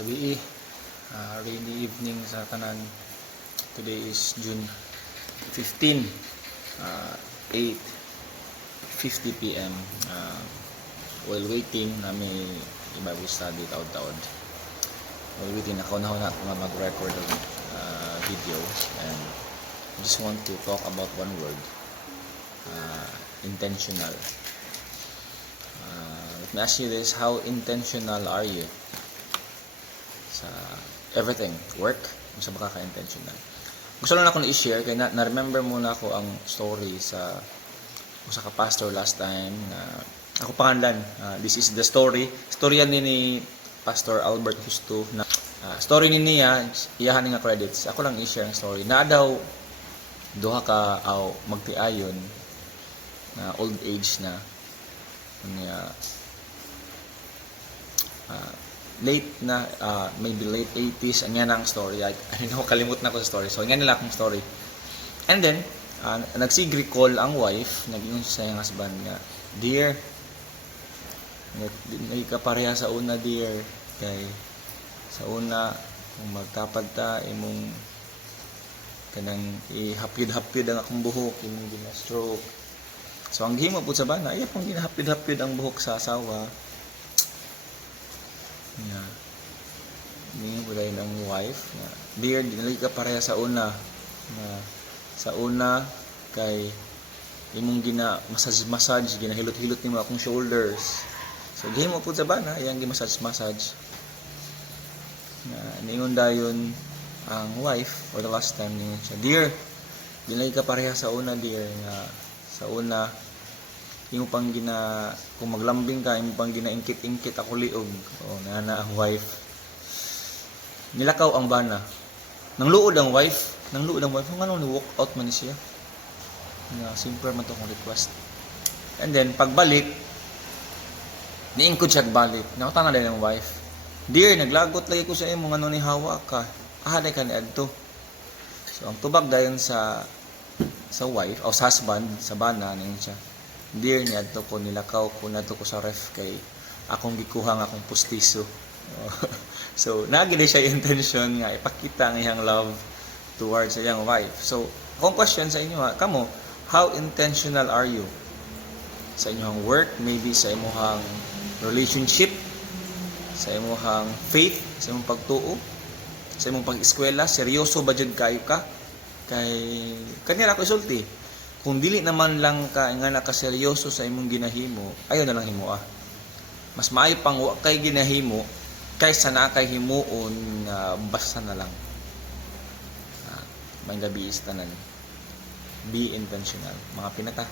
gabi, rainy evening sa tanan. Today is June 15, 8:50 p.m. While waiting, may Bible study taod-taod. While waiting, ako na mag-record ng video, and I just want to talk about one word, intentional. Let me ask you this: how intentional are you sa everything? Work? Kung sa baka ka-intentional. Gusto lang ako i-share, kaya na-remember muna ako ang story sa ka-pastor last time na ako pangalan. This is the story. Storya ni Pastor Albert Justo na story niya, iyahan nga credits. Ako lang i-share ang story. Na daw duha ka magtiayon na old age na late na, maybe late 80s, ang yan ang story. I know, kalimut na ko sa story. So, yan nila akong story. And then, nagsigri call ang wife, nag-iyon sa yung husband nga, "Dear, nagkapareha sa una, dear. Kay, sa una, kung magtapad ta, imong kanang ihapid-hapid ang akong buhok, imong gina-stroke." So, ang gihimo po sa bana, ay pong ginahapid-hapid ang buhok sa asawa. Hindi ko dahil ng wife na, "Dear, dinali ka pareha sa una sa una kay imong gina-massage, ginahilot-hilot nimo akong shoulders." So gihimo po sa bana iyang gi-massage na ningon dayon ang wife for the last time ningon siya, "Dear, dinali ka pareha sa una, dear, nga sa una imo pang kung maglambing ka, imo pang ginaingkit-ingkit ako liog." Nana ang wife. Nilakaw ang bana. Nangluod ang wife. Kung ano, ni-walk out man siya. Simple man to kong request. And then, pagbalik, niingkod siya balik. Nakatanga din ang wife. "Dear, naglagot lagi ko sa imo, ano ni hawa ka. Ahalay ka ni adto." So, ang tubag dayon sa wife, o sa husband, sa bana, ningon siya, "Dear, ni adto ko, nilakaw ko na to ko sa ref kay akong gikuha nga akong pustiso." So, nagili siya yung intention nga ipakita ang iyang love towards sa iyang wife. So, akong question sa inyo kamo, how intentional are you sa inyong work, maybe sa imong relationship, sa imong faith, sa imong pagtuo, sa imong pag-eskwela? Seryoso ba jud kayo ka? Kay kanila ko isulti, kung dili naman lang ka nga nakaseryoso sa imong ginahimo, ayo na lang himo. Mas maayo pang wa kay ginahimo kaysa na kay himuon basta na lang. May gabi is tanan. Be intentional. Mga pinata.